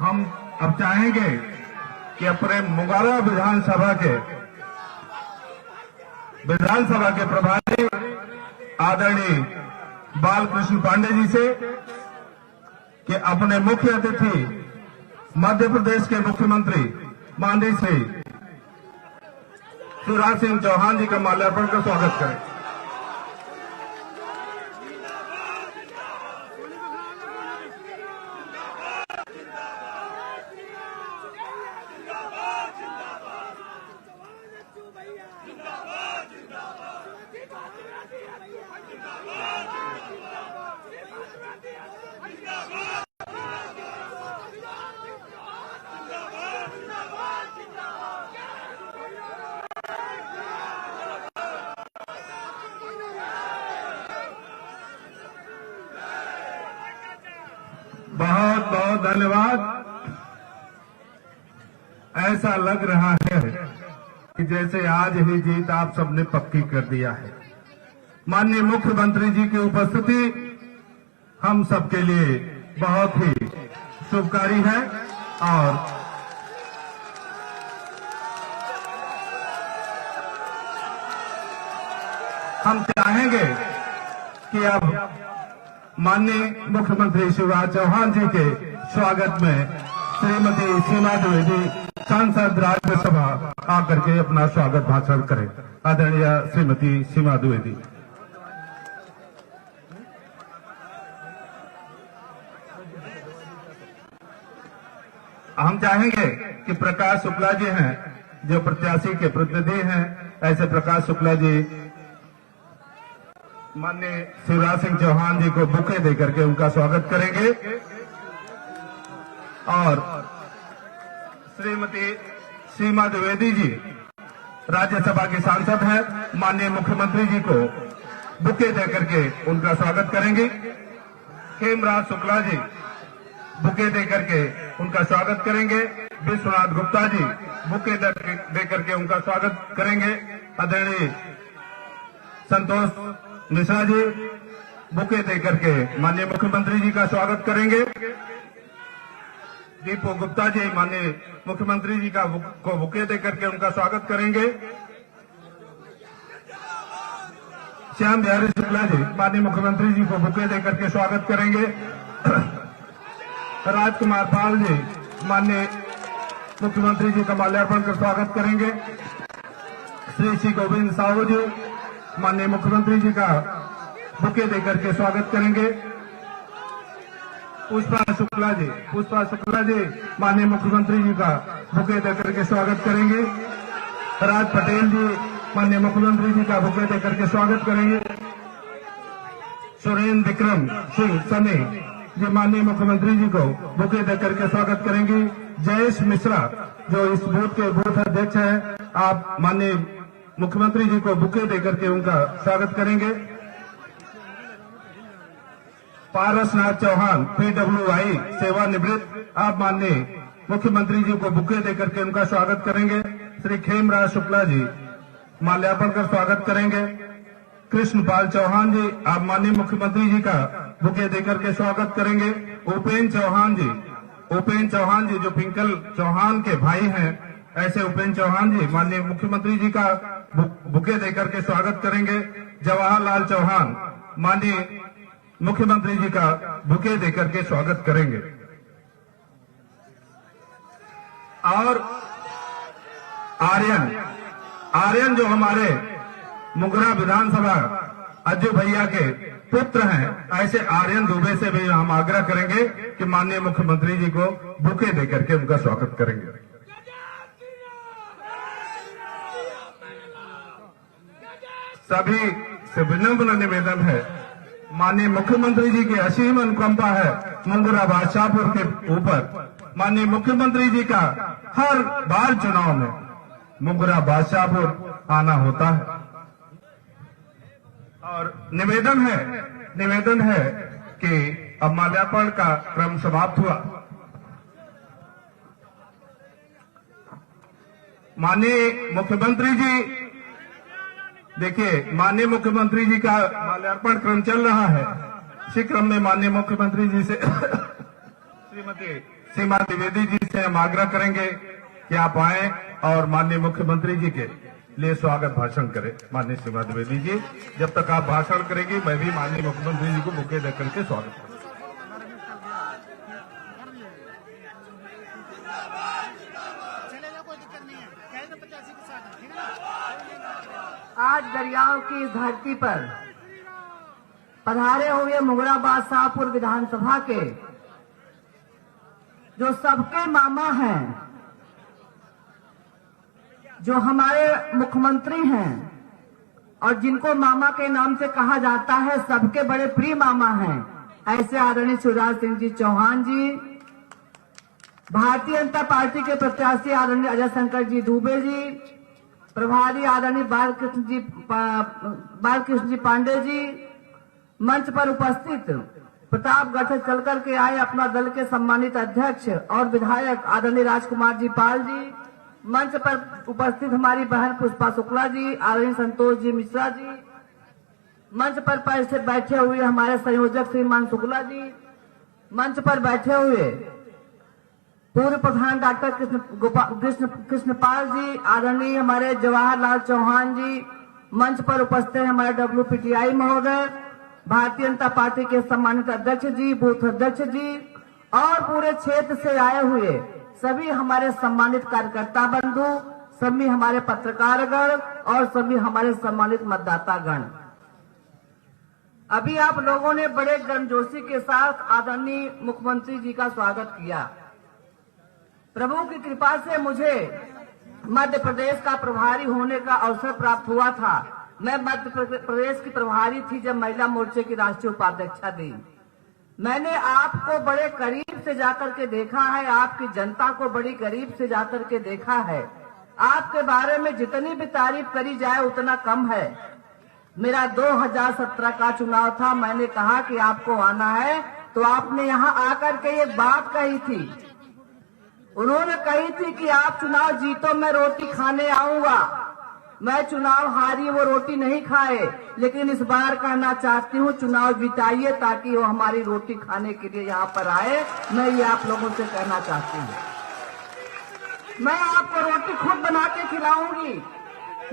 हम अब चाहेंगे कि अपने मुंगारा विधानसभा के प्रभारी आदरणीय बालकृष्ण पांडे जी से कि अपने मुख्य अतिथि मध्य प्रदेश के मुख्यमंत्री माननीय श्री शिवराज सिंह चौहान जी का माल्यार्पण कर स्वागत करें। बहुत बहुत धन्यवाद। ऐसा लग रहा है कि जैसे आज ही जीत आप सबने पक्की कर दिया है। माननीय मुख्यमंत्री जी की उपस्थिति हम सबके लिए बहुत ही शुभकारी है और हम चाहेंगे कि अब माननीय मुख्यमंत्री शिवराज चौहान जी के स्वागत में श्रीमती सीमा द्विवेदी सांसद राज्यसभा आकर के अपना स्वागत भाषण करें। आदरणीय श्रीमती सीमा द्विवेदी। हम चाहेंगे कि प्रकाश शुक्ला जी हैं जो प्रत्याशी के प्रतिनिधि हैं, ऐसे प्रकाश शुक्ला जी माननीय शिवराज सिंह चौहान जी को बुके देकर के उनका स्वागत करेंगे और श्रीमती सीमा द्विवेदी जी राज्यसभा की सांसद हैं, माननीय मुख्यमंत्री जी को बुके देकर के उनका स्वागत करेंगे। खेमराज शुक्ला जी बुके देकर के उनका स्वागत करेंगे। विश्वनाथ गुप्ता जी बुके देकर के उनका स्वागत करेंगे। आदरणीय संतोष मिश्रा जी बुके देकर के माननीय मुख्यमंत्री जी का स्वागत करेंगे। दीपू गुप्ता जी माननीय मुख्यमंत्री जी को बुके देकर के उनका स्वागत करेंगे। श्याम बिहारी शुक्ला जी माननीय मुख्यमंत्री जी को बुके देकर के स्वागत करेंगे। राजकुमार पाल जी माननीय मुख्यमंत्री जी का माल्यार्पण कर स्वागत करेंगे। श्री गोविंद साहू जी माननीय मुख्यमंत्री जी का बुके देकर के स्वागत करेंगे। पुष्पा शुक्ला जी माननीय मुख्यमंत्री जी का बुके देकर के स्वागत करेंगे। राज पटेल जी माननीय मुख्यमंत्री जी का बुके देकर के स्वागत करेंगे। सुरेंद्र विक्रम सिंह सनी जी माननीय मुख्यमंत्री जी को बुके देकर के स्वागत करेंगे। जयेश मिश्रा जो इस बूथ के बूथ अध्यक्ष हैं, आप माननीय मुख्यमंत्री जी को बुके देकर के उनका स्वागत करेंगे। पारसनाथ चौहान PWI सेवानिवृत्त, आप माननीय मुख्यमंत्री जी को बुके देकर के उनका स्वागत करेंगे। श्री खेमराज शुक्ला जी माल्यार्पण कर स्वागत करेंगे। कृष्णपाल चौहान जी आप माननीय मुख्यमंत्री जी का बुके देकर के स्वागत करेंगे। उपेन्द्र चौहान जी जो पिंकल चौहान के भाई हैं, ऐसे उपेन्द्र चौहान जी माननीय मुख्यमंत्री जी का बुके देकर के स्वागत करेंगे। जवाहरलाल चौहान माननीय मुख्यमंत्री जी का बुके देकर के स्वागत करेंगे। और आर्यन जो हमारे मुंगरा विधानसभा अज्जू भैया के पुत्र हैं, ऐसे आर्यन दुबे से भी हम आग्रह करेंगे कि माननीय मुख्यमंत्री जी को बुके देकर के उनका स्वागत करेंगे। सभी से विनम्र निवेदन है, माननीय मुख्यमंत्री जी की असीम अनुकंपा है मुंगरा बादशाहपुर के ऊपर। माननीय मुख्यमंत्री जी का हर बार चुनाव में मुंगरा बादशाहपुर आना होता है और निवेदन है कि अब माल्यार्पण का क्रम समाप्त हुआ। माननीय मुख्यमंत्री जी देखिए, माननीय मुख्यमंत्री जी का माल्यार्पण क्रम चल रहा है। इसी क्रम में माननीय मुख्यमंत्री जी से श्रीमती सीमा द्विवेदी जी से हम आग्रह करेंगे कि आप आए और माननीय मुख्यमंत्री जी के लिए स्वागत भाषण करें। माननीय सीमा द्विवेदी जी, जब तक आप भाषण करेंगी मैं भी माननीय मुख्यमंत्री जी को बुके देकर के स्वागत करूंगा। आज दरियाओं की इस धरती पर पधारे हुए मुगराबाद शाहपुर विधानसभा के जो सबके मामा हैं, जो हमारे मुख्यमंत्री हैं और जिनको मामा के नाम से कहा जाता है, सबके बड़े प्रिय मामा हैं, ऐसे आदरणीय शिवराज सिंह जी चौहान जी, भारतीय जनता पार्टी के प्रत्याशी आदरणीय अजय शंकर जी दुबे जी, प्रभारी आदरणीय बालकृष्ण जी पांडे जी, मंच पर उपस्थित प्रतापगढ़ से चल करके आए अपना दल के सम्मानित अध्यक्ष और विधायक आदरणीय राजकुमार जी पाल जी, मंच पर उपस्थित हमारी बहन पुष्पा शुक्ला जी, आदरणीय संतोष जी मिश्रा जी, मंच पर बैठे हुए हमारे संयोजक श्रीमान शुक्ला जी, मंच पर बैठे हुए पूर्व प्रधान डॉक्टर कृष्णपाल जी, आदरणीय हमारे जवाहरलाल चौहान जी, मंच पर उपस्थित हमारे WPTI महोदय, भारतीय जनता पार्टी के सम्मानित अध्यक्ष जी, बूथ अध्यक्ष जी और पूरे क्षेत्र से आए हुए सभी हमारे सम्मानित कार्यकर्ता बंधु, सभी हमारे पत्रकारगण और सभी हमारे सम्मानित मतदातागण, अभी आप लोगों ने बड़े गर्मजोशी के साथ आदरणीय मुख्यमंत्री जी का स्वागत किया। प्रभु की कृपा से मुझे मध्य प्रदेश का प्रभारी होने का अवसर प्राप्त हुआ था। मैं मध्य प्रदेश की प्रभारी थी जब महिला मोर्चे की राष्ट्रीय उपाध्यक्षा थी। मैंने आपको बड़े करीब से जाकर के देखा है, आपकी जनता को बड़ी करीब से जाकर के देखा है। आपके बारे में जितनी भी तारीफ करी जाए उतना कम है। मेरा 2017 का चुनाव था, मैंने कहा कि आपको आना है, तो आपने यहाँ आकर के एक बात कही थी। उन्होंने कही थी कि आप चुनाव जीतो, मैं रोटी खाने आऊंगा। मैं चुनाव हारी, वो रोटी नहीं खाए, लेकिन इस बार कहना चाहती हूँ चुनाव जिताइए ताकि वो हमारी रोटी खाने के लिए यहाँ पर आए। मैं ये आप लोगों से कहना चाहती हूँ। मैं आपको रोटी खुद बना के खिलाऊंगी।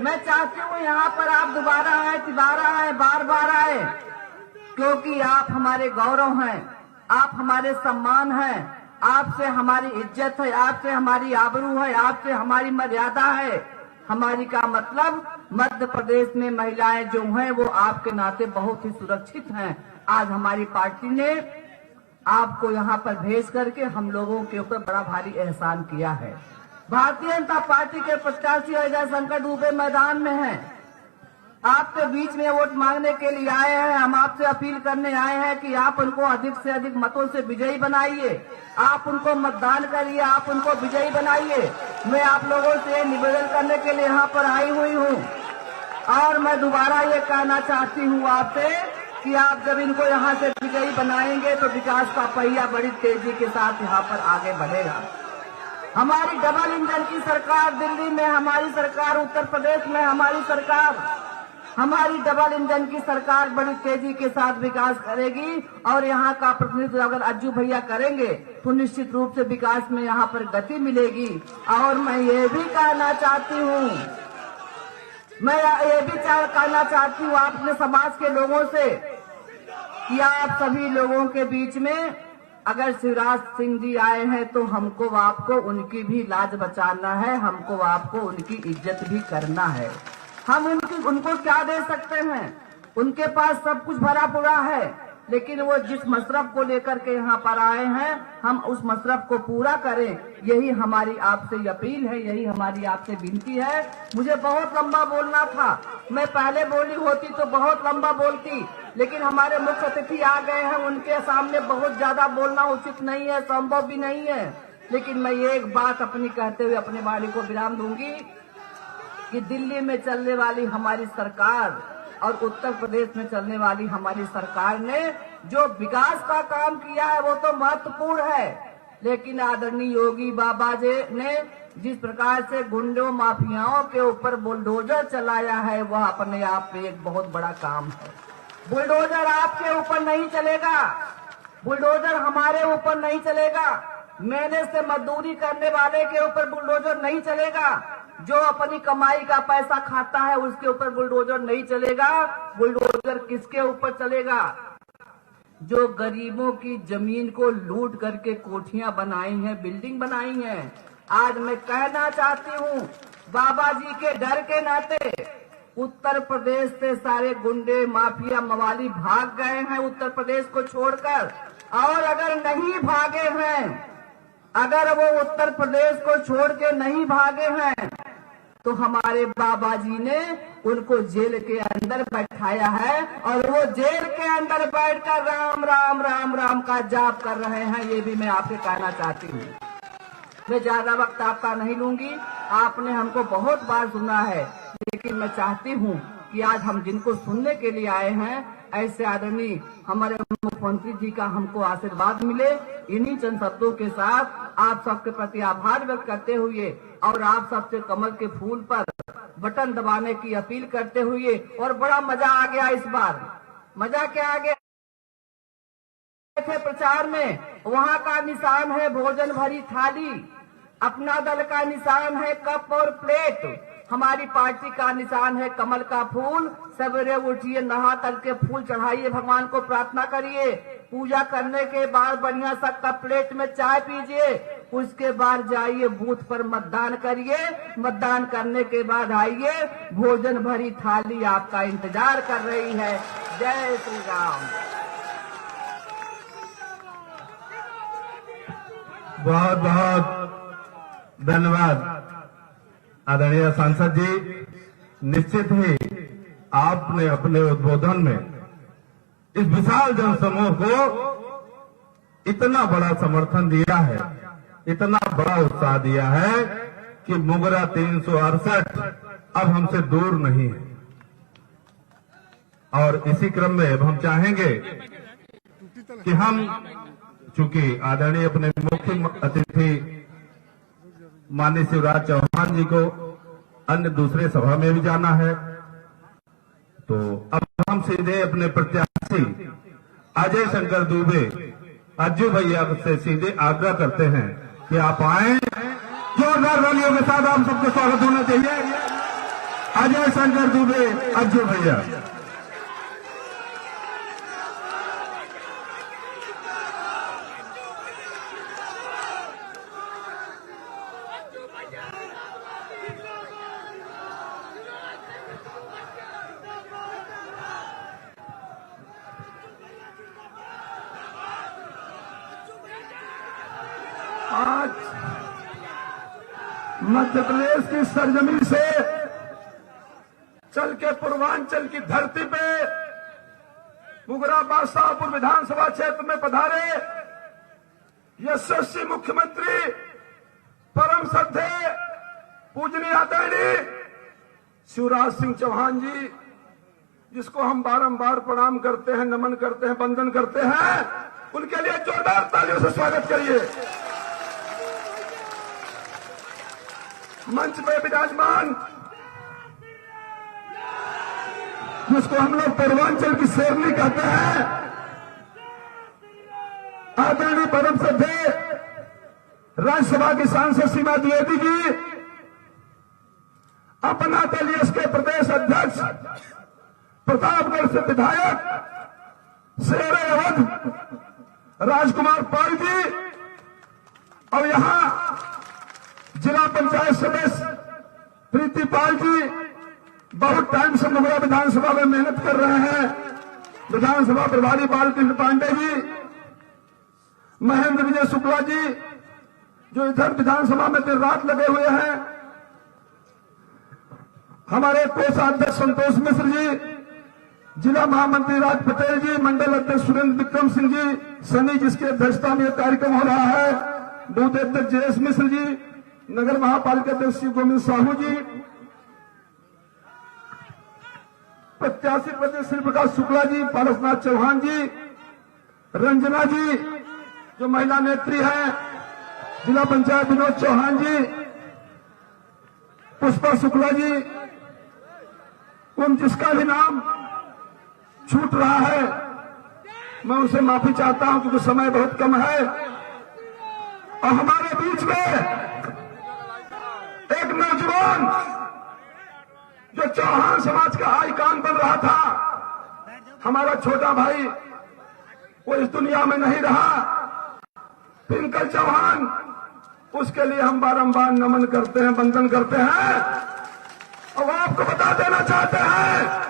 मैं चाहती हूँ यहाँ पर आप दोबारा आए, तिबारा आए, बार बार आए, क्योंकि आप हमारे गौरव हैं, आप हमारे सम्मान हैं, आपसे हमारी इज्जत है, आपसे हमारी आबरू है, आपसे हमारी मर्यादा है। हमारी का मतलब मध्य प्रदेश में महिलाएं जो हैं वो आपके नाते बहुत ही सुरक्षित हैं। आज हमारी पार्टी ने आपको यहाँ पर भेज करके हम लोगों के ऊपर बड़ा भारी एहसान किया है। भारतीय जनता पार्टी के प्रत्याशी अजय शंकर दुबे मैदान में हैं, आपके बीच में वोट मांगने के लिए आए हैं। हम आपसे अपील करने आए हैं कि आप उनको अधिक से अधिक मतों से विजयी बनाइए, आप उनको मतदान करिए, आप उनको विजयी बनाइए। मैं आप लोगों से निवेदन करने के लिए यहाँ पर आई हुई हूँ और मैं दोबारा ये कहना चाहती हूँ आपसे कि आप जब इनको यहाँ से विजयी बनाएंगे तो विकास का पहिया बड़ी तेजी के साथ यहाँ पर आगे बढ़ेगा। हमारी डबल इंजन की सरकार दिल्ली में, हमारी सरकार उत्तर प्रदेश में, हमारी डबल इंजन की सरकार बड़ी तेजी के साथ विकास करेगी और यहाँ का प्रतिनिधित्व अगर अज्जू भैया करेंगे तो निश्चित रूप से विकास में यहाँ पर गति मिलेगी। और मैं ये भी कहना चाहती हूँ आप अपने समाज के लोगों से कि आप सभी लोगों के बीच में अगर शिवराज सिंह जी आए हैं तो हमको आपको उनकी भी लाज बचाना है, हमको आपको उनकी इज्जत भी करना है। हम उनको क्या दे सकते हैं? उनके पास सब कुछ भरा पूरा है, लेकिन वो जिस मशरफ को लेकर के यहाँ पर आए हैं हम उस मशरफ को पूरा करें, यही हमारी आपसे अपील है, यही हमारी आपसे विनती है। मुझे बहुत लंबा बोलना था, मैं पहले बोली होती तो बहुत लंबा बोलती, लेकिन हमारे मुख्य अतिथि आ गए हैं, उनके सामने बहुत ज्यादा बोलना उचित नहीं है, संभव भी नहीं है। लेकिन मैं एक बात अपनी कहते हुए अपने वाणी को विराम दूंगी कि दिल्ली में चलने वाली हमारी सरकार और उत्तर प्रदेश में चलने वाली हमारी सरकार ने जो विकास का काम किया है वो तो महत्वपूर्ण है, लेकिन आदरणीय योगी बाबा जी ने जिस प्रकार से गुंडों माफियाओं के ऊपर बुलडोजर चलाया है, वह अपने आप में एक बहुत बड़ा काम है। बुलडोजर आपके ऊपर नहीं चलेगा, बुलडोजर हमारे ऊपर नहीं चलेगा, मेहनत से मजदूरी करने वाले के ऊपर बुलडोजर नहीं चलेगा, जो अपनी कमाई का पैसा खाता है उसके ऊपर बुलडोजर नहीं चलेगा। बुलडोजर किसके ऊपर चलेगा? जो गरीबों की जमीन को लूट करके कोठियां बनाई हैं, बिल्डिंग बनाई हैं। आज मैं कहना चाहती हूँ, बाबा जी के डर के नाते उत्तर प्रदेश से सारे गुंडे माफिया मवाली भाग गए हैं उत्तर प्रदेश को छोड़कर। और अगर नहीं भागे हैं, अगर वो उत्तर प्रदेश को छोड़ के नहीं भागे हैं, तो हमारे बाबा जी ने उनको जेल के अंदर बैठाया है और वो जेल के अंदर बैठकर राम राम राम राम का जाप कर रहे हैं। ये भी मैं आपसे कहना चाहती हूँ। मैं ज्यादा वक्त आपका नहीं लूंगी, आपने हमको बहुत बार सुना है, लेकिन मैं चाहती हूँ कि आज हम जिनको सुनने के लिए आए हैं, ऐसे आदरणीय हमारे मुख्यमंत्री जी का हमको आशीर्वाद मिले। इन्हीं चंद शब्दों के साथ आप सबके प्रति आभार व्यक्त करते हुए और आप सबसे कमल के फूल पर बटन दबाने की अपील करते हुए, और बड़ा मजा आ गया इस बार। मजा क्या आ गया थे प्रचार में, वहाँ का निशान है भोजन भरी थाली, अपना दल का निशान है कप और प्लेट, हमारी पार्टी का निशान है कमल का फूल। सवेरे उठिए, नहा तल के फूल चढ़ाइए, भगवान को प्रार्थना करिए, पूजा करने के बाद बढ़िया सा कप प्लेट में चाय पीजिए, उसके बाद जाइए बूथ पर मतदान करिए, मतदान करने के बाद आइए, भोजन भरी थाली आपका इंतजार कर रही है। जय श्री राम। बहुत बहुत धन्यवाद आदरणीय सांसद जी। निश्चित ही आपने अपने उद्बोधन में इस विशाल जनसमूह को इतना बड़ा समर्थन दिया है, इतना बड़ा उत्साह दिया है कि मुगरा 368 अब हमसे दूर नहीं है। और इसी क्रम में अब हम चाहेंगे कि हम, चूंकि आदरणीय अपने मुख्य अतिथि माननीय शिवराज चौहान जी को अन्य दूसरे सभा में भी जाना है, तो अब हम सीधे अपने प्रत्याशी अजय शंकर दुबे अज्जू भैया से सीधे आग्रह करते हैं कि आप आए। जोरदार तालियों के साथ आप सबको स्वागत होना चाहिए। अजय शंकर दुबे अज्जू भैया। आज मध्य प्रदेश की सरजमीन से चल के पूर्वांचल की धरती पे मुगरा बादशाहपुर विधानसभा क्षेत्र में पधारे यशस्वी मुख्यमंत्री परम श्रद्धेय पूजनीय आदरणीय शिवराज सिंह चौहान जी, जिसको हम बारंबार प्रणाम करते हैं, नमन करते हैं, वंदन करते हैं, उनके लिए जोरदार तालियों से स्वागत करिए। मंच पे विराजमान, जिसको हम लोग पूर्वांचल की शेरनी कहते हैं, आदरणीय परम श्रद्धेय राज्यसभा की सांसद सीमा द्विवेदी जी, अपना दल के प्रदेश अध्यक्ष, प्रतापगढ़ से विधायक शेर अवध राजकुमार पाल जी, और यहां जिला पंचायत सदस्य प्रीति पाल जी बहुत टाइम से मुगरा विधानसभा में मेहनत कर रहे हैं, विधानसभा प्रभारी बालकृष्ण पांडे जी, महेंद्र विजय शुक्ला जी, जो इधर विधानसभा में दिन रात लगे हुए हैं, हमारे कोषाध्यक्ष संतोष मिश्र जी, जिला महामंत्री राज पटेल जी, मंडल अध्यक्ष सुरेंद्र विक्रम सिंह जी, सनी जिसकी अध्यक्षता में यह कार्यक्रम हो रहा है, बूथ अध्यक्ष जयेश मिश्र जी, नगर महापालिका अध्यक्ष शिव गोविंद साहू जी, प्रत्याशी प्रदेश श्री प्रकाश शुक्ला जी, पारसनाथ चौहान जी, रंजना जी जो महिला नेत्री हैं, जिला पंचायत विनोद चौहान जी, पुष्पा शुक्ला जी, उन जिसका भी नाम छूट रहा है, मैं उनसे माफी चाहता हूं क्योंकि समय बहुत कम है। और हमारे बीच में एक नौजवान जो चौहान समाज का आइकॉन बन रहा था, हमारा छोटा भाई, वो इस दुनिया में नहीं रहा, पिंकल चौहान, उसके लिए हम बारंबार नमन करते हैं, वंदन करते हैं। और आपको बता देना चाहते हैं,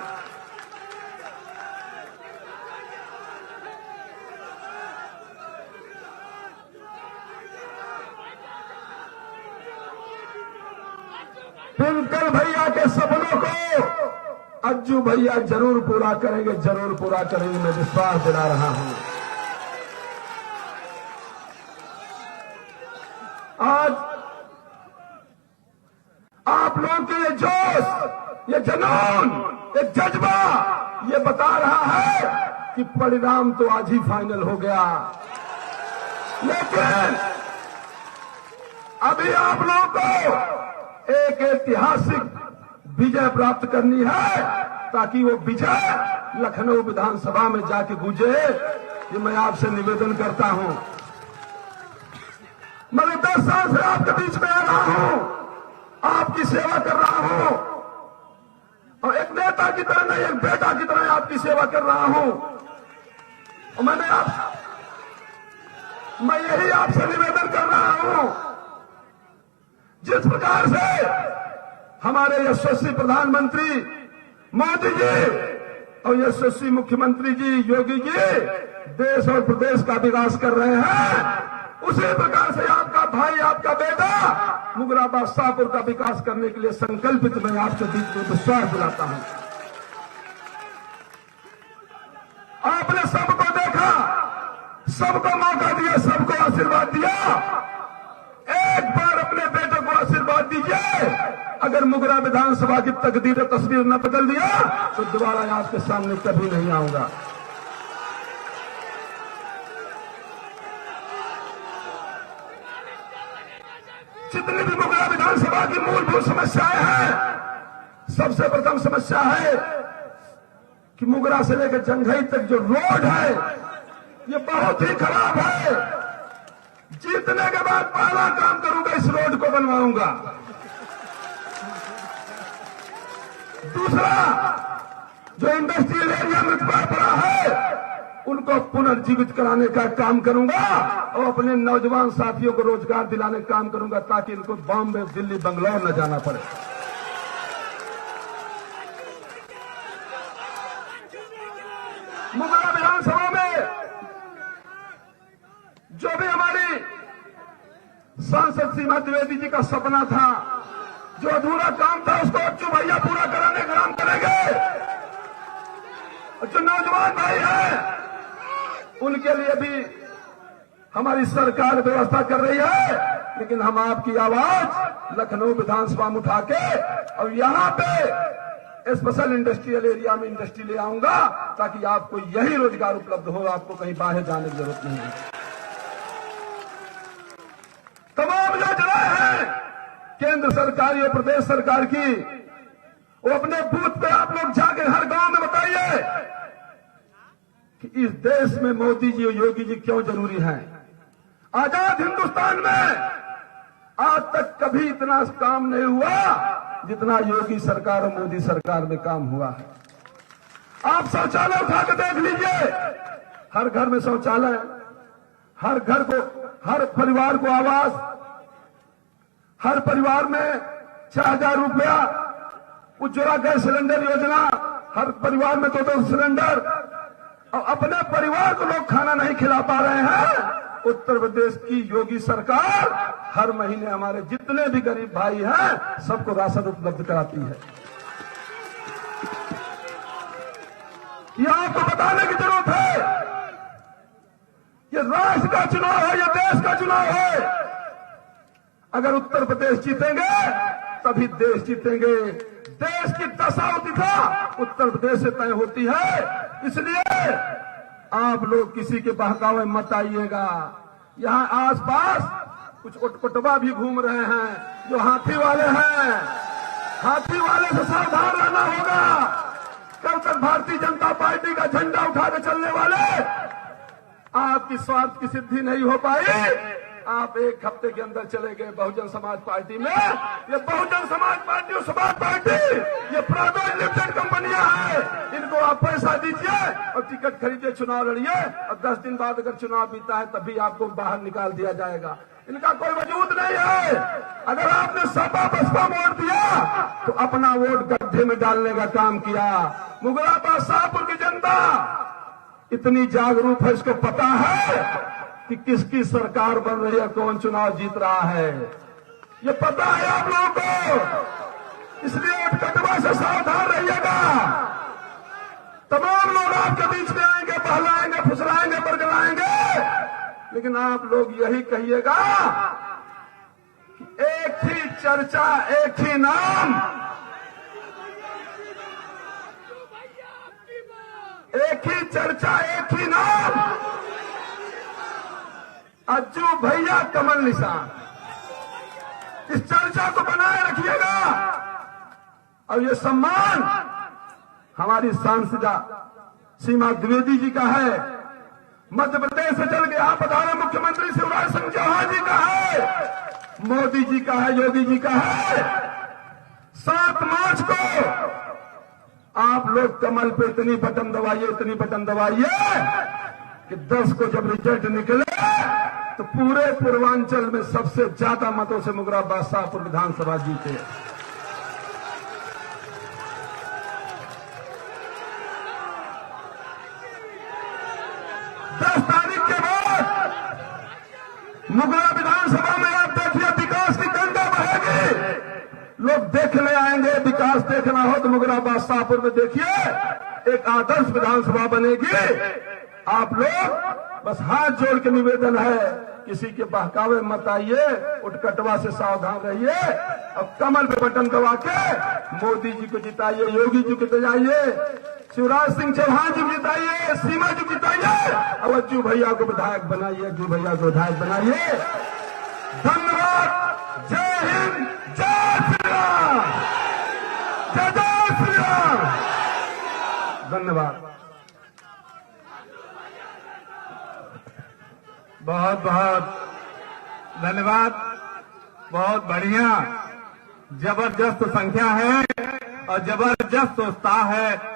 पिंकल भैया के सपनों को अज्जू भैया जरूर पूरा करेंगे, जरूर पूरा करेंगे, मैं विश्वास दिला रहा हूं। आज आप लोगों के ये जोश, ये जुनून, ये जज्बा, ये बता रहा है कि परिणाम तो आज ही फाइनल हो गया, लेकिन अभी आप लोगों को एक ऐतिहासिक विजय प्राप्त करनी है, ताकि वो विजय लखनऊ विधानसभा में जाके गूंजे। ये मैं आपसे निवेदन करता हूं। मैं 10 साल से आपके बीच में आ रहा हूं, आपकी सेवा कर रहा हूं, और एक नेता की तरह नहीं, एक बेटा की तरह आपकी सेवा कर रहा हूं। और मैं यही आपसे निवेदन कर रहा हूं, जिस प्रकार से हमारे यशस्वी प्रधानमंत्री मोदी जी और यशस्वी मुख्यमंत्री जी योगी जी देश और प्रदेश का विकास कर रहे हैं, उसी प्रकार से आपका भाई, आपका बेटा मुगराबाद शाहपुर का विकास करने के लिए संकल्पित, मैं आपके बीच में विश्वास दिलाता हूं। आपने सबको देखा, सबको मौका दिया, सबको आशीर्वाद दिया। एक बार अपने बेटे को आशीर्वाद दीजिए। अगर मुगरा विधानसभा की तकदीर तस्वीर न बदल दिया तो दोबारा आपके सामने कभी नहीं आऊंगा। जितनी भी मुगरा विधानसभा की मूलभूत समस्याएं हैं, सबसे प्रथम समस्या है कि मुगरा से लेकर जंघई तक जो रोड है, ये बहुत ही खराब है। जीतने के बाद पहला काम करूंगा, इस रोड को बनवाऊंगा। दूसरा, जो इंडस्ट्रियल एरिया में पड़ा है, उनको पुनर्जीवित कराने का काम करूंगा और अपने नौजवान साथियों को रोजगार दिलाने का काम करूंगा, ताकि इनको बॉम्बे, दिल्ली, बंगलौर न जाना पड़े। मुगरा विधानसभा में जो भी हमारी सांसद सीमा द्विवेदी जी का सपना था, जो अधूरा काम था, उसको अच्चू भैया पूरा कराने का काम करेंगे। जो नौजवान भाई हैं, उनके लिए भी हमारी सरकार व्यवस्था कर रही है, लेकिन हम आपकी आवाज लखनऊ विधानसभा में उठा के और यहां पे स्पेशल इंडस्ट्रियल एरिया में इंडस्ट्री ले आऊंगा, ताकि आपको यही रोजगार उपलब्ध हो, आपको कहीं बाहर जाने की जरूरत नहीं है। तमाम योजनाएं हैं केंद्र सरकार और प्रदेश सरकार की, वो अपने बूथ पे आप लोग जाके हर गांव में बताइए कि इस देश में मोदी जी और योगी जी क्यों जरूरी हैं। आजाद हिंदुस्तान में आज तक कभी इतना काम नहीं हुआ जितना योगी सरकार और मोदी सरकार में काम हुआ है। आप शौचालय उठा के देख लीजिए, हर घर में शौचालय, हर घर को, हर परिवार को आवास, हर परिवार में 6000 रुपया उज्ज्वला गैस सिलेंडर योजना, हर परिवार में 2 सिलेंडर, और अपने परिवार को लोग खाना नहीं खिला पा रहे हैं। उत्तर प्रदेश की योगी सरकार हर महीने हमारे जितने भी गरीब भाई हैं, सबको राशन उपलब्ध कराती है। यह आपको बताने की जरूरत है, ये राष्ट्र का चुनाव है, ये देश का चुनाव है। अगर उत्तर प्रदेश जीतेंगे तभी देश जीतेंगे। देश की दशा और दिशा उत्तर प्रदेश से तय होती है। इसलिए आप लोग किसी के बहकावे मत आइएगा। यहाँ आसपास कुछ उटपटवा भी घूम रहे हैं, जो हाथी वाले हैं, हाथी वाले से सावधान रहना होगा। कल तक भारतीय जनता पार्टी का झंडा उठा के चलने वाले आपकी स्वार्थ की सिद्धि नहीं हो पाई। आप एक हफ्ते के अंदर चले गए बहुजन समाज पार्टी में। ये बहुजन समाज पार्टी और समाज पार्टी ये प्राइवेट लिमिटेड कंपनियां हैं। इनको आप पैसा दीजिए और टिकट खरीदिए, चुनाव लड़िए और 10 दिन बाद अगर चुनाव बीता है तभी आपको बाहर निकाल दिया जाएगा। इनका कोई वजूद नहीं है। अगर आपने सपा बसपा वोट दिया तो अपना वोट गड्ढे में डालने का काम किया। मुगलाबाद शाहपुर की जनता इतनी जागरूक है, इसको पता है कि किसकी सरकार बन रही है, कौन चुनाव जीत रहा है, ये पता है आप लोगों को। इसलिए कटवा से सावधान रहिएगा। तमाम लोग आपके बीच में आएंगे, बहलाएंगे, फुसलाएंगे, बरगलाएंगे, लेकिन आप लोग यही कहिएगा कि एक ही चर्चा, एक ही नाम, एक ही चर्चा, एक ही नाम, अज्जू भैया कमल निशान। इस चर्चा को बनाए रखिएगा। और ये सम्मान हमारी सांसदा सीमा द्विवेदी जी का है, मध्य प्रदेश से चल के आप पधारे मुख्यमंत्री शिवराज सिंह चौहान जी का है, मोदी जी का है, योगी जी का है। 7 मार्च को आप लोग कमल पे इतनी बटन दबाइए, इतनी बटन दबाइए कि 10 को जब रिजल्ट निकले तो पूरे पूर्वांचल में सबसे ज्यादा मतों से मुगलाबाद शाहपुर विधानसभा जीते। तारीख के बाद मुगला विधानसभा में आप देखिए विकास की गंगा बहेगी। लोग देखने आएंगे। विकास देखना हो तो मुगलाबाद शाहपुर में देखिए, एक आदर्श विधानसभा बनेगी। आप लोग बस हाथ जोड़ के निवेदन है, किसी के बहकावे मत आइए, उठकटवा से सावधान रहिए और कमल पे बटन दबा के मोदी जी को जिताइए, योगी जी को जिताइए, शिवराज सिंह चौहान जी को जिताइए, सीमा जी को जिताइए और अज्जू भैया को विधायक बनाइए, अज्जू भैया को विधायक बनाइए। धन्यवाद। जय हिंद, जय श्री राम, जय जय श्री राम। धन्यवाद। बहुत बहुत धन्यवाद। बहुत बढ़िया, जबरदस्त संख्या है और जबरदस्त उत्साह है।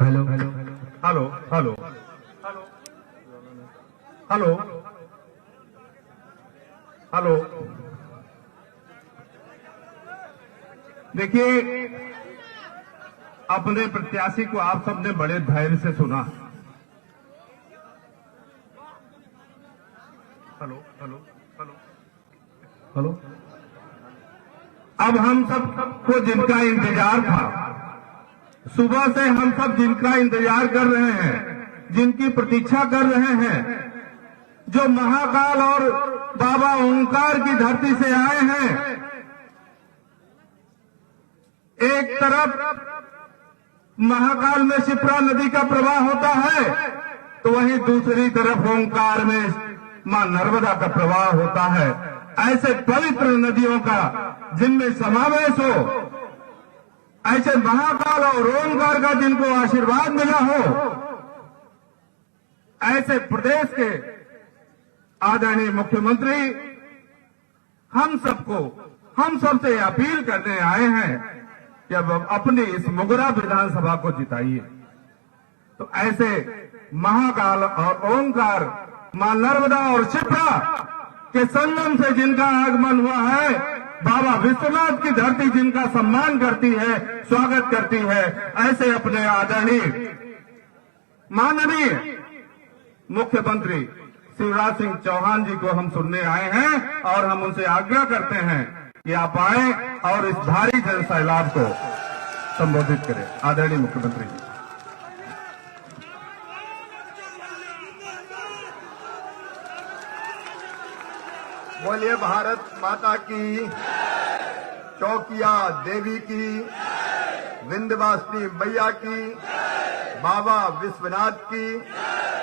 Hello hello hello hello hello hello. देखिए, अपने प्रत्याशी को आप सबने बड़े धैर्य से सुना। Hello hello hello hello. अब हम सबको जिनका इंतजार था, सुबह से हम सब जिनका इंतजार कर रहे हैं, जिनकी प्रतीक्षा कर रहे हैं, जो महाकाल और बाबा ओंकार की धरती से आए हैं। एक तरफ महाकाल में शिप्रा नदी का प्रवाह होता है तो वहीं दूसरी तरफ ओंकार में मां नर्मदा का प्रवाह होता है। ऐसे पवित्र नदियों का जिनमें समावेश हो, ऐसे महाकाल और ओंकार का जिनको आशीर्वाद मिला हो, ऐसे प्रदेश के आदरणीय मुख्यमंत्री हम सबसे अपील करने आए हैं कि अब अपनी इस मुगरा विधानसभा को जिताइए। तो ऐसे महाकाल और ओंकार, मां नर्मदा और शिप्रा के संगम से जिनका आगमन हुआ है, बाबा विश्वनाथ की धरती जिनका सम्मान करती है, स्वागत करती है, ऐसे अपने आदरणीय माननीय मुख्यमंत्री शिवराज सिंह चौहान जी को हम सुनने आए हैं और हम उनसे आग्रह करते हैं कि आप आए और इस भारी जन सैलाब को संबोधित करें। आदरणीय मुख्यमंत्री जी। बोलिए भारत माता की, चौकिया देवी की, विंध्यवासिनी मैया की, बाबा विश्वनाथ की।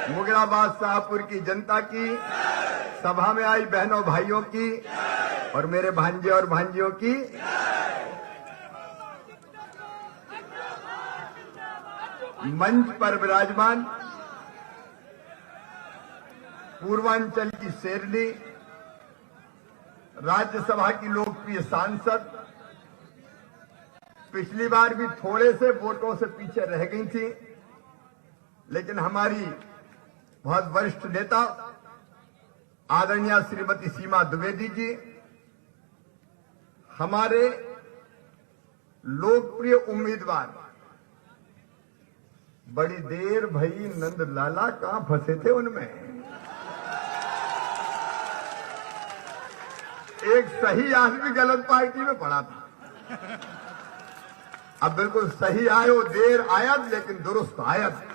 मुगलाबाद शाहपुर की जनता की, सभा में आई बहनों भाइयों की और मेरे भांजे और भांजियों की। मंच पर विराजमान पूर्वांचल की शेरनी, राज्यसभा की लोकप्रिय सांसद, पिछली बार भी थोड़े से वोटों से पीछे रह गई थी, लेकिन हमारी बहुत वरिष्ठ नेता आदरणीय श्रीमती सीमा द्विवेदी जी, हमारे लोकप्रिय उम्मीदवार, बड़ी देर भई नंद लाला कहां फंसे थे उनमें। एक सही आदमी गलत पार्टी में पड़ा था, अब बिल्कुल सही आयो, देर आयत लेकिन दुरुस्त आयत।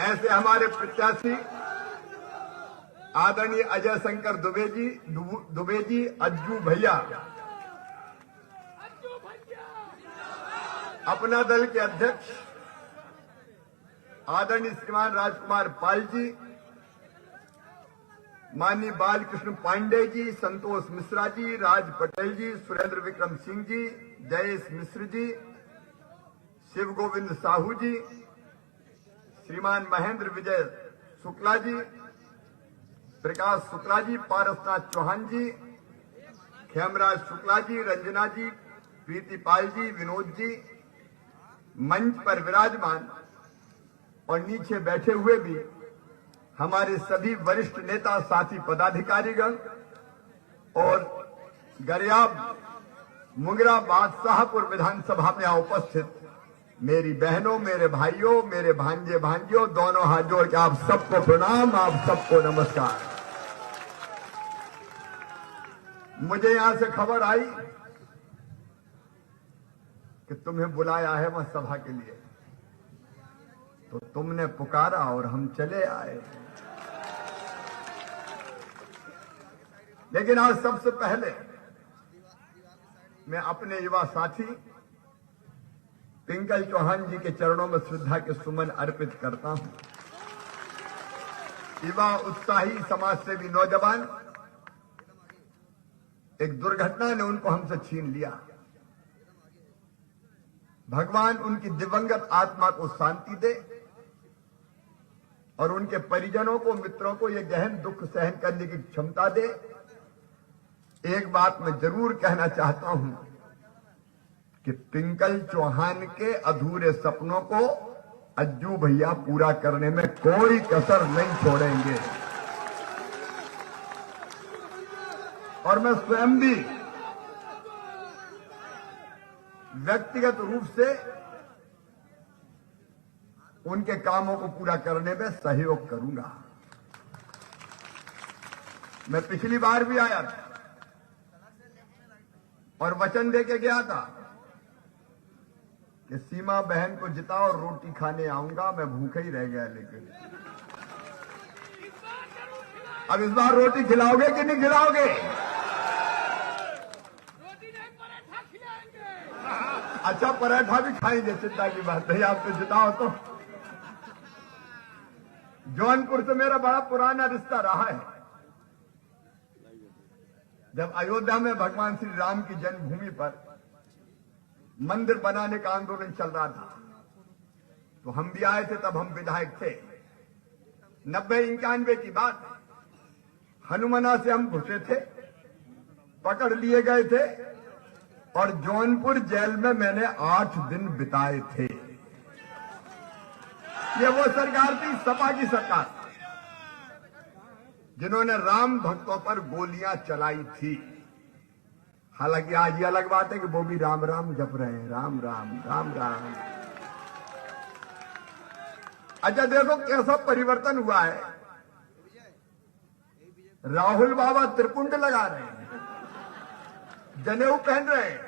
ऐसे हमारे प्रत्याशी आदरणीय अजय शंकर दुबे जी, अज्जू भैया, अपना दल के अध्यक्ष आदरणीय श्रीमान राजकुमार पाल जी, माननीय बालकृष्ण पांडे जी, संतोष मिश्रा जी, राज पटेल जी, सुरेंद्र विक्रम सिंह जी, जयेश मिश्र जी, शिव गोविंद साहू जी, श्रीमान महेंद्र विजय शुक्ला जी, प्रकाश शुक्ला जी, पारसनाथ चौहान जी, खेमराज शुक्ला जी, रंजना जी, प्रीति पाल जी, विनोद जी, मंच पर विराजमान और नीचे बैठे हुए भी हमारे सभी वरिष्ठ नेता, साथी, पदाधिकारीगण और गरियाब मुगलाबाद शाहपुर विधानसभा में उपस्थित मेरी बहनों, मेरे भाइयों, मेरे भांजे भांजियों, दोनों हाथ जोड़ के आप सबको प्रणाम, आप सबको नमस्कार। मुझे यहां से खबर आई कि तुम्हें बुलाया है वहां सभा के लिए, तो तुमने पुकारा और हम चले आए। लेकिन आज सबसे पहले मैं अपने युवा साथी पिंकल चौहान जी के चरणों में श्रद्धा के सुमन अर्पित करता हूं। युवा उत्साही समाजसेवी नौजवान, एक दुर्घटना ने उनको हमसे छीन लिया। भगवान उनकी दिवंगत आत्मा को शांति दे और उनके परिजनों को, मित्रों को यह गहन दुख सहन करने की क्षमता दे। एक बात मैं जरूर कहना चाहता हूं कि पिंकल चौहान के अधूरे सपनों को अज्जू भैया पूरा करने में कोई कसर नहीं छोड़ेंगे। और मैं स्वयं भी व्यक्तिगत रूप से उनके कामों को पूरा करने में सहयोग करूंगा। मैं पिछली बार भी आया था और वचन देके गया था कि सीमा बहन को जिताओ और रोटी खाने आऊंगा। मैं भूखा ही रह गया, लेकिन अब इस बार रोटी खिलाओगे कि नहीं खिलाओगे? अच्छा, पराठा भी खाएंगे, चिंता की बात नहीं। आप तो जिताओ तो। जौनपुर से मेरा बड़ा पुराना रिश्ता रहा है। जब अयोध्या में भगवान श्री राम की जन्मभूमि पर मंदिर बनाने का आंदोलन चल रहा था, तो हम भी आए थे, तब हम विधायक थे। 90-91 की बात। हनुमाना से हम घुसे थे, पकड़ लिए गए थे और जौनपुर जेल में मैंने 8 दिन बिताए थे। ये वो सरकार थी, सपा की सरकार, जिन्होंने राम भक्तों पर गोलियां चलाई थी। हालांकि आज ये अलग बात है कि वो भी राम राम जप रहे हैं, राम राम राम राम। अच्छा, देखो कैसा परिवर्तन हुआ है। राहुल बाबा त्रिपुंड लगा रहे हैं, जनेऊ पहन रहे हैं,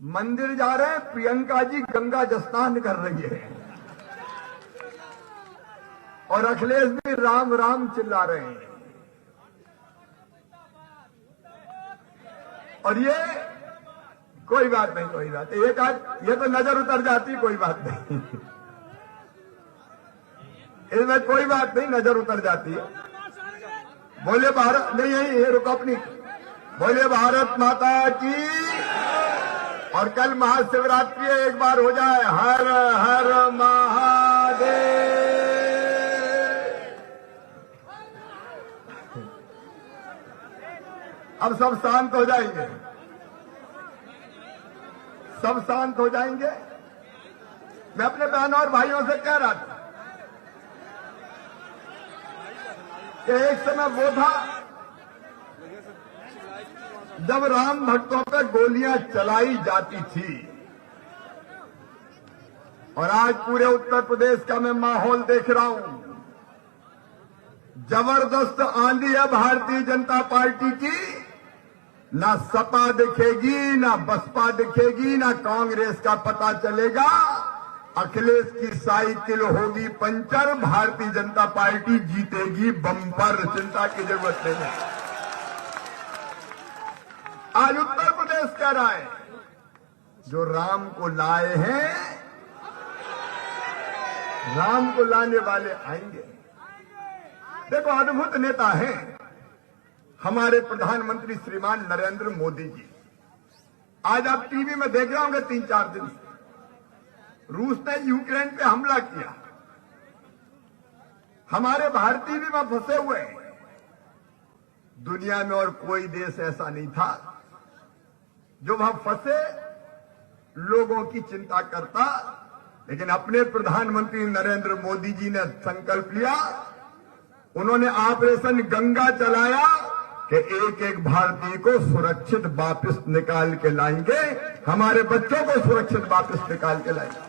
मंदिर जा रहे हैं, प्रियंका जी गंगा स्नान कर रही है और अखिलेश भी राम राम चिल्ला रहे हैं। और ये कोई बात नहीं, कोई बात नहीं, एक आज ये तो नजर उतर जाती, कोई बात नहीं, इसमें कोई बात नहीं, नजर उतर जाती है। बोले भारत, नहीं यही ये रुको अपनी, बोले भारत माता की। और कल महाशिवरात्रि है, एक बार हो जाए हर हर महादेव। अब सब शांत हो जाएंगे, सब शांत हो जाएंगे। मैं अपने बहनों और भाइयों से कह रहा था कि एक समय वो था जब राम भक्तों पर गोलियां चलाई जाती थी, और आज पूरे उत्तर प्रदेश का मैं माहौल देख रहा हूं। जबरदस्त आंधी है भारतीय जनता पार्टी की, ना सपा दिखेगी, ना बसपा दिखेगी, ना कांग्रेस का पता चलेगा। अखिलेश की साइकिल होगी पंचर, भारतीय जनता पार्टी जीतेगी बम्पर, चिंता की जरूरत नहीं है। आज उत्तर प्रदेश कह रहा है जो राम को लाए हैं, राम को लाने वाले आएंगे। देखो अद्भुत नेता हैं हमारे प्रधानमंत्री श्रीमान नरेंद्र मोदी जी। आज आप टीवी में देख रहे होंगे 3-4 दिन से रूस ने यूक्रेन पे हमला किया, हमारे भारतीय भी वहां फंसे हुए हैं। दुनिया में और कोई देश ऐसा नहीं था जो वहां फंसे लोगों की चिंता करता, लेकिन अपने प्रधानमंत्री नरेंद्र मोदी जी ने संकल्प लिया, उन्होंने ऑपरेशन गंगा चलाया कि एक एक भारतीय को सुरक्षित वापस निकाल के लाएंगे, हमारे बच्चों को सुरक्षित वापस निकाल के लाएंगे।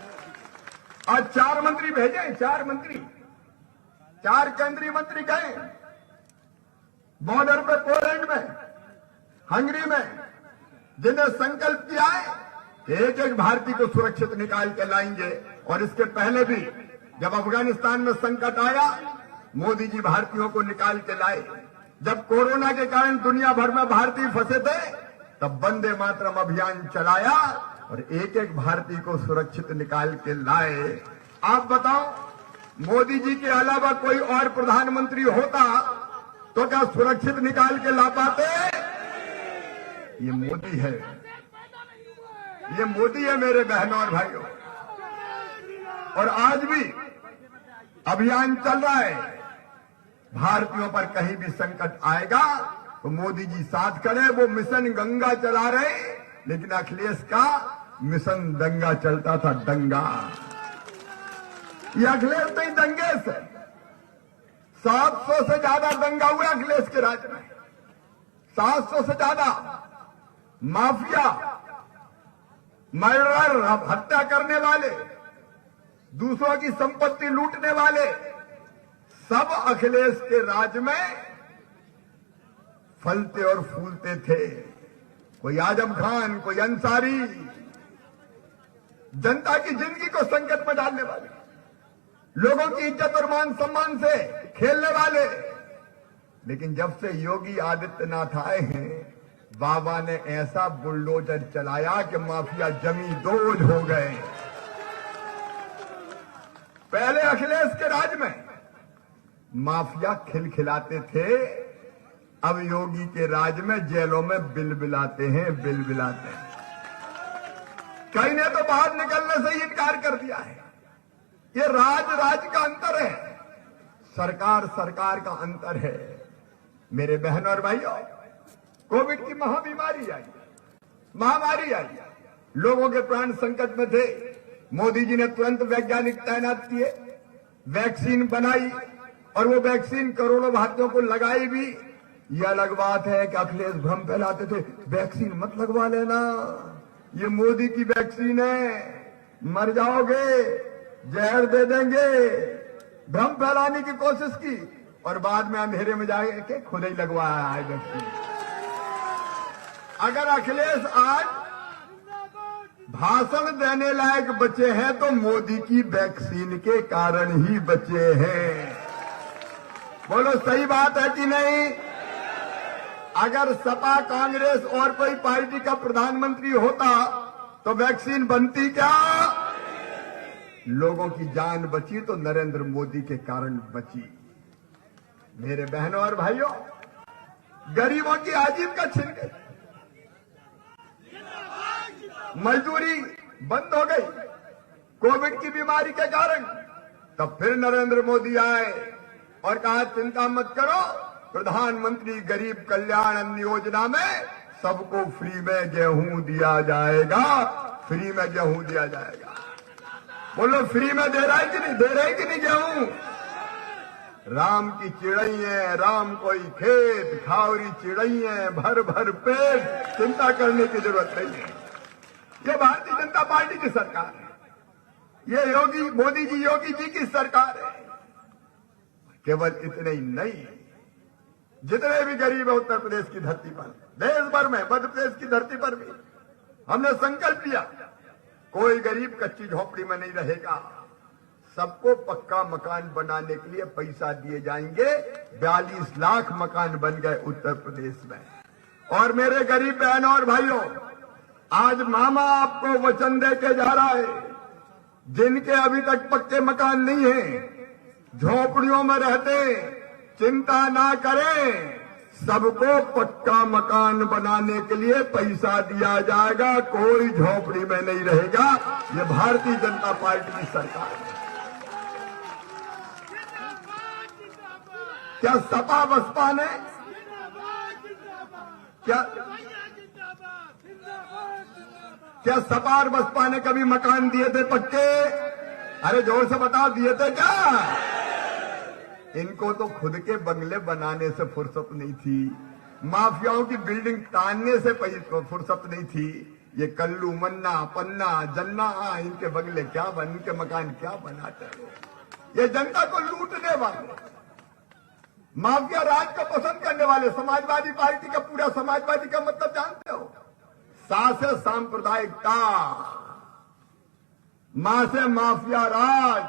आज 4 मंत्री भेजे, 4 मंत्री, 4 केंद्रीय मंत्री गए बॉर्डर पे, पोलैंड में, हंगरी में, जिन्हें संकल्प किया है कि एक एक भारतीय को सुरक्षित निकाल के लाएंगे। और इसके पहले भी जब अफगानिस्तान में संकट आया, मोदी जी भारतीयों को निकाल के लाए। जब कोरोना के कारण दुनिया भर में भारतीय फंसे थे, तब वंदे मातरम अभियान चलाया और एक एक भारतीय को सुरक्षित निकाल के लाए। आप बताओ, मोदी जी के अलावा कोई और प्रधानमंत्री होता तो क्या सुरक्षित निकाल के ला पाते? ये मोदी है, ये मोदी है मेरे बहनों और भाइयों। और आज भी अभियान चल रहा है, भारतीयों पर कहीं भी संकट आएगा तो मोदी जी साथ खड़े। वो मिशन गंगा चला रहे, लेकिन अखिलेश का मिशन दंगा चलता था, दंगा। ये अखिलेश नहीं, दंगे से 700 से ज्यादा दंगा हुए अखिलेश के राज्य में, 700 से ज्यादा। माफिया, मर्डर, हत्या करने वाले, दूसरों की संपत्ति लूटने वाले, सब अखिलेश के राज में फलते और फूलते थे। कोई आजम खान, कोई अंसारी, जनता की जिंदगी को संकट में डालने वाले, लोगों की इज्जत और मान सम्मान से खेलने वाले। लेकिन जब से योगी आदित्यनाथ आए हैं, बाबा ने ऐसा बुलडोजर चलाया कि माफिया जमी दोज हो गए। पहले अखिलेश के राज में माफिया खिलखिलाते थे, अब योगी के राज में जेलों में बिलबिलाते हैं, बिलबिलाते हैं। कई ने तो बाहर निकलने से ही इनकार कर दिया है। ये राज का अंतर है, सरकार का अंतर है। मेरे बहनों और भाइयों, कोविड की महामारी आई, लोगों के प्राण संकट में थे। मोदी जी ने तुरंत वैज्ञानिक तैनात किए, वैक्सीन बनाई, और वो वैक्सीन करोड़ों भारतीयों को लगाई भी। यह अलग बात है कि अखिलेश भ्रम फैलाते थे, वैक्सीन मत लगवा लेना, ये मोदी की वैक्सीन है, मर जाओगे, जहर दे देंगे। भ्रम फैलाने की कोशिश की और बाद में अंधेरे में जाके खुद ही लगवाया है वैक्सीन। अगर अखिलेश आज भाषण देने लायक बचे हैं तो मोदी की वैक्सीन के कारण ही बचे हैं। बोलो सही बात है कि नहीं? अगर सपा कांग्रेस और कोई पार्टी का प्रधानमंत्री होता तो वैक्सीन बनती क्या? लोगों की जान बची तो नरेंद्र मोदी के कारण बची। मेरे बहनों और भाइयों, गरीबों की आजीविका छिन गई, मजदूरी बंद हो गई कोविड की बीमारी के कारण। तब फिर नरेंद्र मोदी आए और कहा चिंता मत करो, प्रधानमंत्री गरीब कल्याण अन्न योजना में सबको फ्री में गेहूं दिया जाएगा, फ्री में गेहूं दिया जाएगा। बोलो फ्री में दे रहा है कि नहीं, दे रहे कि नहीं गेहूं? राम की चिड़ैया राम कोई खेत, खावरी चिड़ैया भर भर पेट, चिंता करने की जरूरत नहीं है। ये भारतीय जनता पार्टी की सरकार है, ये योगी मोदी जी योगी जी की सरकार है। केवल इतने ही नहीं, जितने भी गरीब है उत्तर प्रदेश की धरती पर, देश भर में, मध्य प्रदेश की धरती पर भी हमने संकल्प लिया कोई गरीब कच्ची झोपड़ी में नहीं रहेगा, सबको पक्का मकान बनाने के लिए पैसा दिए जाएंगे। 42 लाख मकान बन गए उत्तर प्रदेश में। और मेरे गरीब बहनों और भाइयों, आज मामा आपको वचन दे के जा रहा है, जिनके अभी तक पक्के मकान नहीं है, झोपड़ियों में रहते, चिंता ना करें, सबको पक्का मकान बनाने के लिए पैसा दिया जाएगा, कोई झोपड़ी में नहीं रहेगा। ये भारतीय जनता पार्टी की सरकार है। क्या सपा बसपा ने क्या सपा और बसपा ने कभी मकान दिए थे पक्के? अरे जोर से बताओ, दिए थे क्या? इनको तो खुद के बंगले बनाने से फुर्सत नहीं थी, माफियाओं की बिल्डिंग तानने से फुर्सत नहीं थी। ये कल्लू मन्ना पन्ना जन्ना, इनके बंगले क्या इनके मकान क्या बनाते हैं? ये जनता को लूटने वाले, माफिया राज को पसंद करने वाले। समाजवादी पार्टी का पूरा समाजवादी का मतलब जानते हो? सा से सांप्रदायिकता, मां से माफिया राज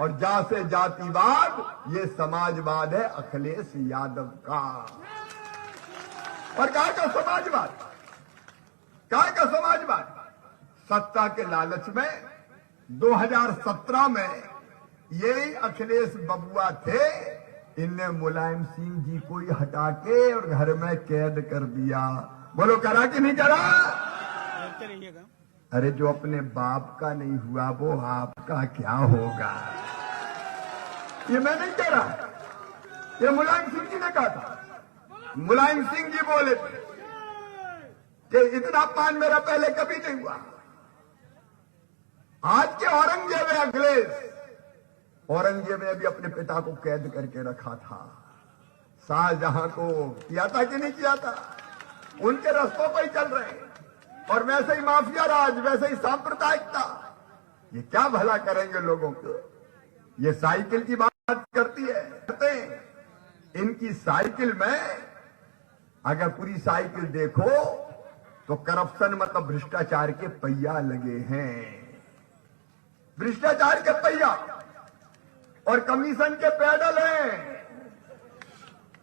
और जा से जातिवाद। ये समाजवाद है अखिलेश यादव का। और कहा का समाजवाद, कहा का समाजवाद? सत्ता के लालच में 2017 में यही अखिलेश बबुआ थे, इनने मुलायम सिंह जी को ही हटा के और घर में कैद कर दिया। बोलो करा कि नहीं करा? अरे जो अपने बाप का नहीं हुआ वो आपका क्या होगा? ये मैं नहीं कह रहा, ये मुलायम सिंह जी ने कहा था। मुलायम सिंह जी बोले थे कि इतना अपमान मेरा पहले कभी नहीं हुआ। आज के औरंगजेब है अखिलेश। औरंगजेब ने भी अपने पिता को कैद करके रखा था। शाहजहां को किया था कि नहीं किया था? उनके रास्तों पर ही चल रहे हैं। और वैसे ही माफिया राज, वैसे ही सांप्रदायिकता, ये क्या भला करेंगे लोगों को? ये साइकिल की बात करती है, करते हैं। इनकी साइकिल में अगर पूरी साइकिल देखो तो करप्शन मतलब भ्रष्टाचार के पहिया लगे हैं, भ्रष्टाचार के पहिया, और कमीशन के पैडल हैं।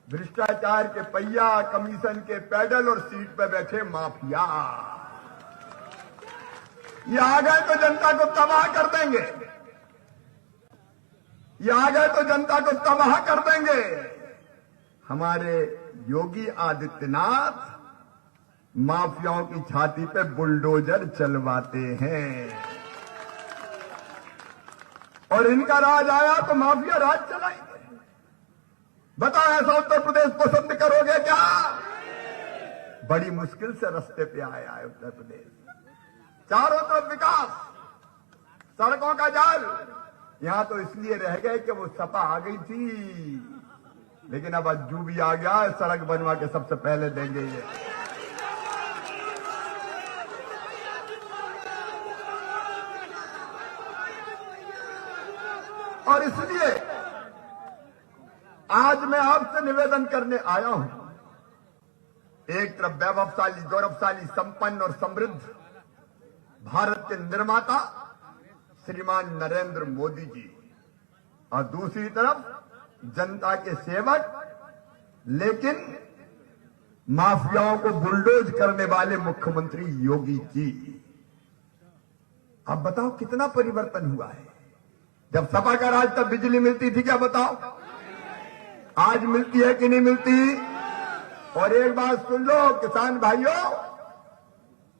भ्रष्टाचार के पहिया, कमीशन के पैडल और सीट पे बैठे माफिया। ये आ गए तो जनता को तबाह कर देंगे, ये आ गए तो जनता को तबाह कर देंगे। हमारे योगी आदित्यनाथ माफियाओं की छाती पे बुलडोजर चलवाते हैं, और इनका राज आया तो माफिया राज चलाएंगे। बताओ ऐसा उत्तर प्रदेश पसंद करोगे क्या? बड़ी मुश्किल से रास्ते पे आया है उत्तर प्रदेश। चारों तरफ विकास, सड़कों का जाल। यहां तो इसलिए रह गए कि वो सपा आ गई थी, लेकिन अब अज्जू भी आ गया है, सड़क बनवा के सबसे पहले देंगे ये। और इसलिए आज मैं आपसे निवेदन करने आया हूं, एक तरफ वैभवशाली, गौरवशाली, संपन्न और समृद्ध भारत के निर्माता श्रीमान नरेंद्र मोदी जी, और दूसरी तरफ जनता के सेवक लेकिन माफियाओं को बुलडोज करने वाले मुख्यमंत्री योगी जी। अब बताओ कितना परिवर्तन हुआ है। जब सपा का राज तब बिजली मिलती थी क्या बताओ? आज मिलती है कि नहीं मिलती? और एक बात सुन लो किसान भाइयों,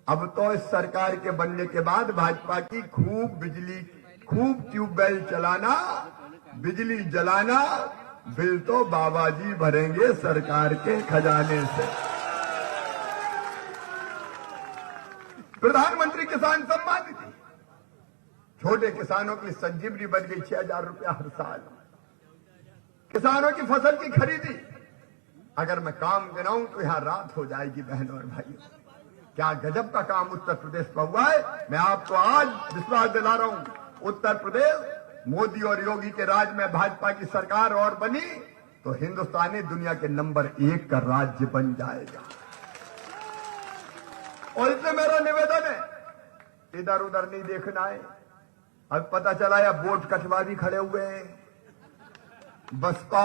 अब तो इस सरकार के बनने के बाद भाजपा की खूब ट्यूबवेल चलाना, बिजली जलाना, बिल तो बाबा जी भरेंगे सरकार के खजाने से। प्रधानमंत्री किसान सम्मान निधि छोटे किसानों की संजीवनी बन गई। 6,000 रुपया हर साल। किसानों की फसल की खरीदी, अगर मैं काम गिनाऊं तो यहां रात हो जाएगी बहनों और भाइयों। क्या गजब का काम उत्तर प्रदेश में हुआ है। मैं आपको आज विश्वास दिला रहा हूं, उत्तर प्रदेश मोदी और योगी के राज में भाजपा की सरकार और बनी तो हिंदुस्तान ही दुनिया के नंबर 1 का राज्य बन जाएगा। और इसलिए मेरा निवेदन है, इधर उधर नहीं देखना है। अब पता चला या वोट कटवा भी खड़े हुए हैं बसपा।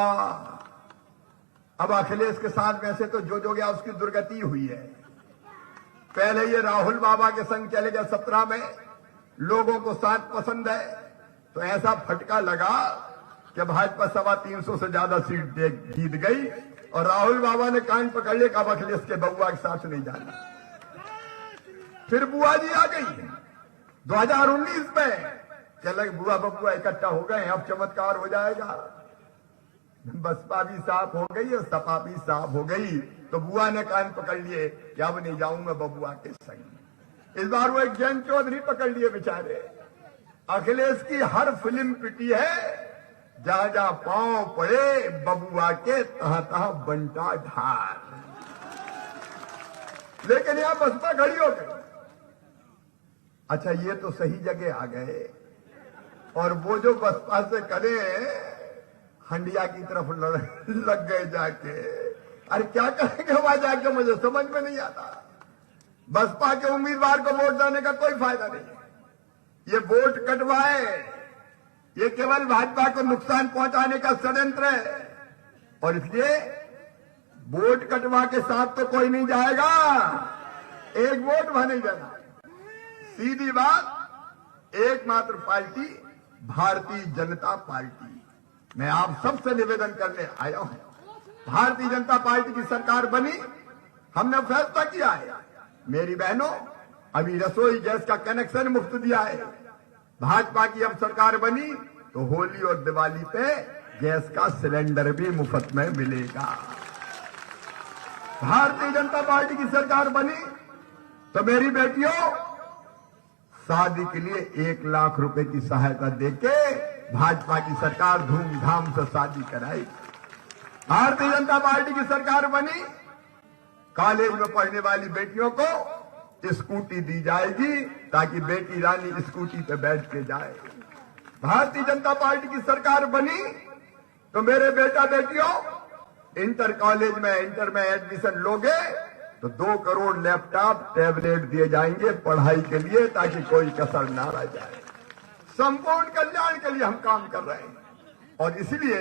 अब अखिलेश के साथ वैसे तो जो गया उसकी दुर्गति हुई है। पहले ये राहुल बाबा के संग चले गए 17 में, लोगों को साथ पसंद है तो ऐसा फटका लगा कि भाजपा 325 से ज्यादा सीट जीत गई और राहुल बाबा ने कान पकड़ लिया कि अब अखिलेश के बउआ के साथ नहीं जाना। फिर बुआ जी आ गई 2019 में, चले बुआ बबुआ इकट्ठा हो गए, अब चमत्कार हो जाएगा। बसपा भी साफ हो गई और सपा भी साफ हो गई तो बुआ ने कान पकड़ लिए कि अब नहीं जाऊंगा बबुआ के संग। इस बार वो एक जैन चौधरी पकड़ लिए बेचारे। अखिलेश की हर फिल्म पिटी है, जहां जहां पांव पड़े बबुआ के तहां बंटा ढाल। लेकिन यहां बसपा खड़ी हो गई। अच्छा ये तो सही जगह आ गए और वो जो बसपा से करे हंडिया की तरफ लग गए जाके। अरे क्या करेंगे वहां जाके, मुझे समझ में नहीं आता। बसपा के उम्मीदवार को वोट देने का कोई फायदा नहीं है। ये वोट कटवाए, ये केवल भाजपा को नुकसान पहुंचाने का षड्यंत्र है। और इसलिए वोट कटवा के साथ तो कोई नहीं जाएगा, एक वोट वहां नहीं जाना। सीधी बात, एकमात्र पार्टी भारतीय जनता पार्टी। मैं आप सबसे निवेदन करने आया हूं, भारतीय जनता पार्टी की सरकार बनी, हमने फैसला किया है मेरी बहनों, अभी रसोई गैस का कनेक्शन मुफ्त दिया है। भाजपा की अब सरकार बनी तो होली और दिवाली पे गैस का सिलेंडर भी मुफ्त में मिलेगा। भारतीय जनता पार्टी की सरकार बनी तो मेरी बेटियों शादी के लिए 1 लाख रुपए की सहायता देके भाजपा की सरकार धूमधाम से शादी कराई। भारतीय जनता पार्टी की सरकार बनी, कॉलेज में पढ़ने वाली बेटियों को स्कूटी दी जाएगी ताकि बेटी रानी स्कूटी पे बैठ के जाए। भारतीय जनता पार्टी की सरकार बनी तो मेरे बेटा बेटियों इंटर कॉलेज में इंटर में एडमिशन लोगे तो 2 करोड़ लैपटॉप टैबलेट दिए जाएंगे पढ़ाई के लिए ताकि कोई कसर ना रह जाए। संपूर्ण कल्याण के लिए हम काम कर रहे हैं और इसलिए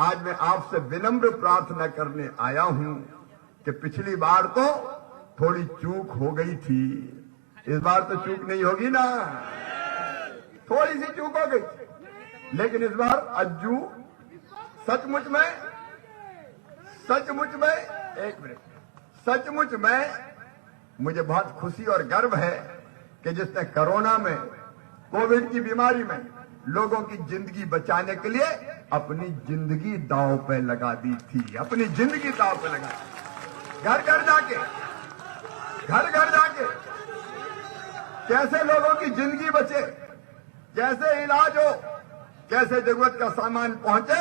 आज मैं आपसे विनम्र प्रार्थना करने आया हूं कि पिछली बार तो थोड़ी चूक हो गई थी, इस बार तो चूक नहीं होगी ना। थोड़ी सी चूक हो गई, लेकिन इस बार अज्जू सचमुच में मुझे बहुत खुशी और गर्व है कि जिसने कोरोना में, कोविड की बीमारी में लोगों की जिंदगी बचाने के लिए अपनी जिंदगी दांव पे लगा दी थी, अपनी जिंदगी दांव पे लगा दी। घर घर जाके कैसे लोगों की जिंदगी बचे, कैसे इलाज हो, कैसे जरूरत का सामान पहुंचे,